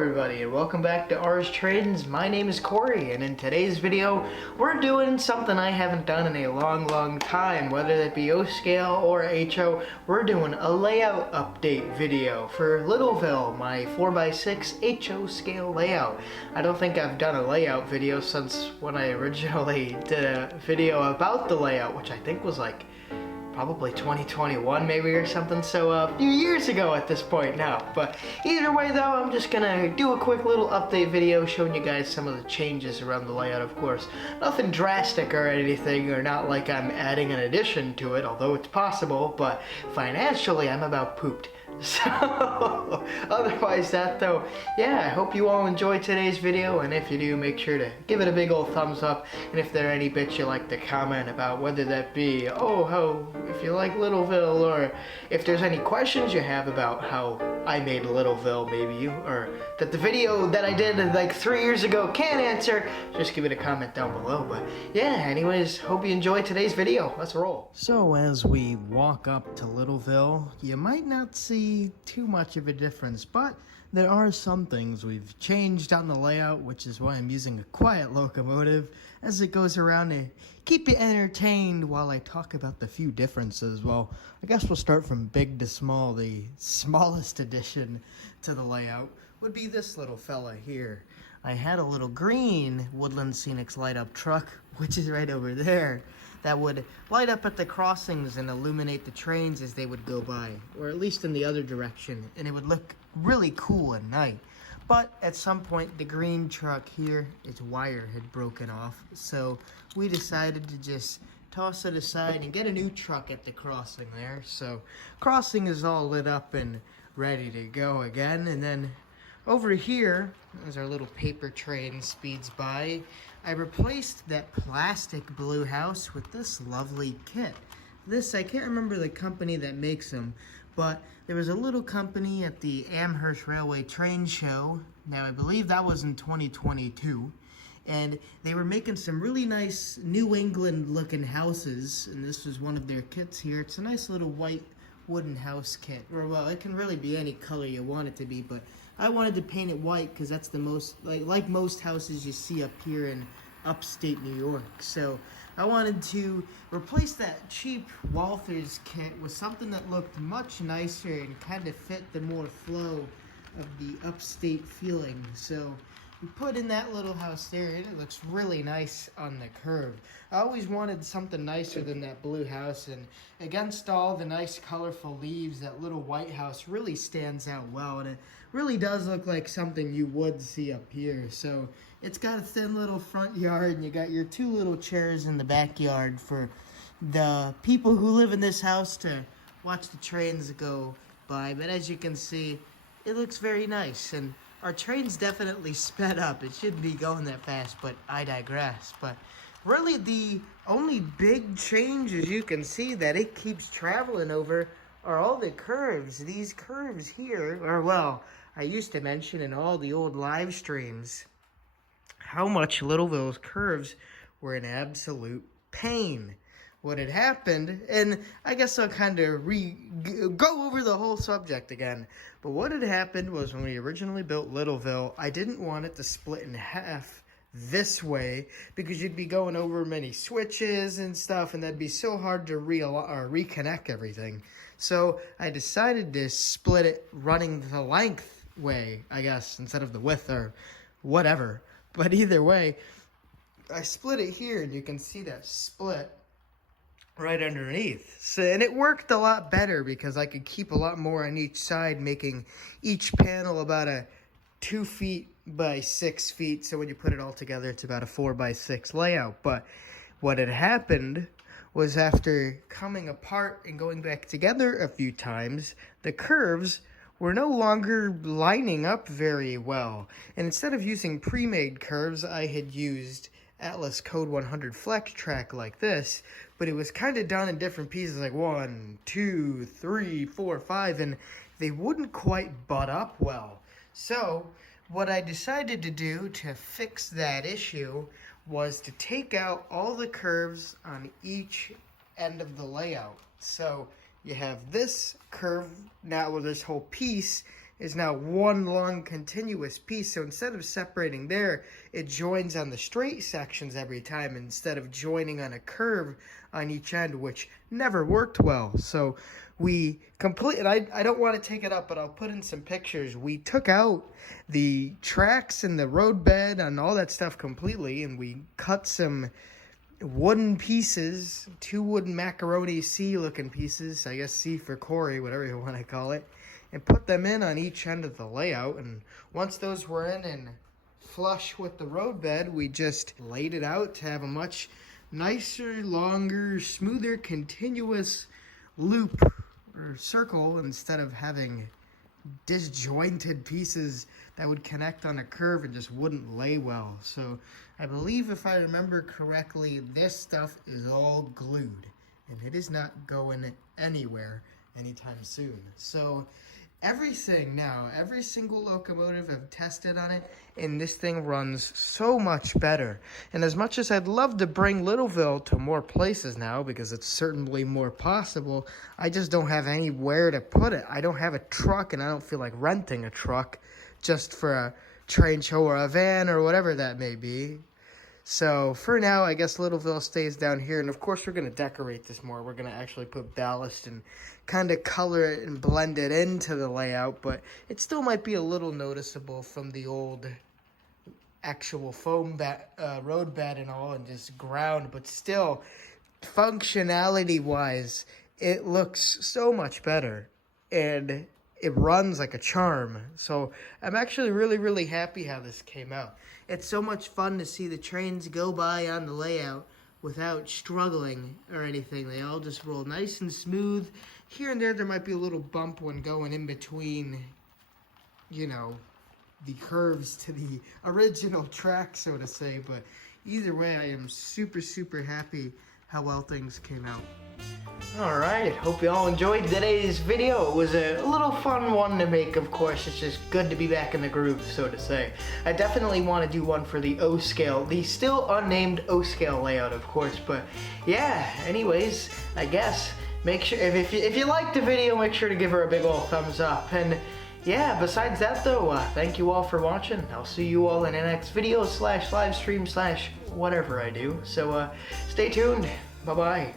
everybody, and welcome back to R's Trades. My name is Corey, and in today's video we're doing something I haven't done in a long time, whether that be O-scale or HO. We're doing a layout update video for Littleville, my 4x6 HO scale layout. I don't think I've done a layout video since when I originally did a video about the layout, which I think was like probably 2021 maybe or something, so a few years ago at this point now. But either way though, I'm just gonna do a quick little update video showing you guys some of the changes around the layout. Of course, nothing drastic or anything, or not like I'm adding an addition to it, although it's possible, but financially I'm about pooped. So otherwise that though, yeah, I hope you all enjoyed today's video, and if you do, make sure to give it a big old thumbs up, and if there are any bits you like to comment about, whether that be if you like Littleville, or if there's any questions you have about how I made Littleville maybe, or that the video that I did like 3 years ago can't answer, just give it a comment down below. But yeah, anyways, hope you enjoyed today's video. Let's roll. So as we walk up to Littleville, you might not see too much of a difference, but there are some things we've changed on the layout, which is why I'm using a quiet locomotive as it goes around to keep you entertained while I talk about the few differences. Well, I guess we'll start from big to small. The smallest addition to the layout would be this little fella here. I had a little green Woodland Scenics light up truck, which is right over there, that would light up at the crossings and illuminate the trains as they would go by, or at least in the other direction, and it would look really cool at night. But at some point, the green truck here, its wire had broken off, so we decided to just toss it aside and get a new truck at the crossing there. So crossing is all lit up and ready to go again. And then over here, as our little paper train speeds by, I replaced that plastic blue house with this lovely kit. This, I can't remember the company that makes them, but there was a little company at the Amherst Railway Train Show. Now, I believe that was in 2022. And they were making some really nice New England looking houses, and this was one of their kits here. It's a nice little white wooden house kit, or well, it can really be any color you want it to be, but I wanted to paint it white because that's the most, like most houses you see up here in upstate New York. So I wanted to replace that cheap Walthers kit with something that looked much nicer and kind of fit the more flow of the upstate feeling. So we put in that little house there, and it looks really nice on the curve. I always wanted something nicer than that blue house, and against all the nice colorful leaves, that little white house really stands out well, and it really does look like something you would see up here. So it's got a thin little front yard, and you got your two little chairs in the backyard for the people who live in this house to watch the trains go by. But as you can see, it looks very nice, and our train's definitely sped up. It shouldn't be going that fast, but I digress. But really the only big change, as you can see, that it keeps traveling over are all the curves. These curves here are, well, I used to mention in all the old live streams how much Littleville's curves were an absolute pain. What had happened, and I guess I'll kind of go over the whole subject again, but what had happened was when we originally built Littleville, I didn't want it to split in half this way because you'd be going over many switches and stuff, and that'd be so hard to reconnect everything. So I decided to split it running the length way, I guess, instead of the width or whatever. But either way, I split it here, and you can see that split right underneath. So, and it worked a lot better because I could keep a lot more on each side, making each panel about a 2 feet by 6 feet. So when you put it all together, it's about a 4x6 layout. But what had happened was, after coming apart and going back together a few times, the curves were no longer lining up very well. And instead of using pre-made curves, I had used Atlas Code 100 Flex Track like this, but it was kind of done in different pieces, like 1, 2, 3, 4, 5, and they wouldn't quite butt up well. So what I decided to do to fix that issue was to take out all the curves on each end of the layout. So you have this curve now, with this whole piece is now one long continuous piece. So instead of separating there, it joins on the straight sections every time instead of joining on a curve on each end, which never worked well. So we completely, I don't want to take it up, but I'll put in some pictures. We took out the tracks and the roadbed and all that stuff completely, and we cut some wooden pieces, 2 wooden macaroni C looking pieces, I guess C for Corey, whatever you want to call it, and put them in on each end of the layout. And once those were in and flush with the roadbed, we just laid it out to have a much nicer, longer, smoother, continuous loop or circle instead of having disjointed pieces that would connect on a curve and just wouldn't lay well. So I believe, if I remember correctly, this stuff is all glued and it is not going anywhere anytime soon. So everything now, every single locomotive I've tested on it, and this thing runs so much better. And as much as I'd love to bring Littleville to more places now, because it's certainly more possible, I just don't have anywhere to put it. I don't have a truck, and I don't feel like renting a truck just for a train show or a van or whatever that may be. So for now, I guess Littleville stays down here. And of course, we're going to decorate this more. We're going to actually put ballast and kind of color it and blend it into the layout. But it still might be a little noticeable from the old actual foam road bed and all, and just ground. But still, functionality-wise, it looks so much better. And it runs like a charm. So I'm actually really, really happy how this came out. It's so much fun to see the trains go by on the layout without struggling or anything. They all just roll nice and smooth. Here and there might be a little bump when going in between, you know, the curves to the original track, so to say. But either way, I am super, super happy how well things came out. Alright, hope you all enjoyed today's video. It was a little fun one to make, of course. It's just good to be back in the groove, so to say. I definitely want to do one for the O-scale, the still unnamed O-scale layout, of course. But yeah, anyways, I guess, make sure, if you liked the video, make sure to give her a big ol' thumbs up. And yeah, besides that though, thank you all for watching. I'll see you all in the next video / live stream / whatever I do. So stay tuned. Bye-bye.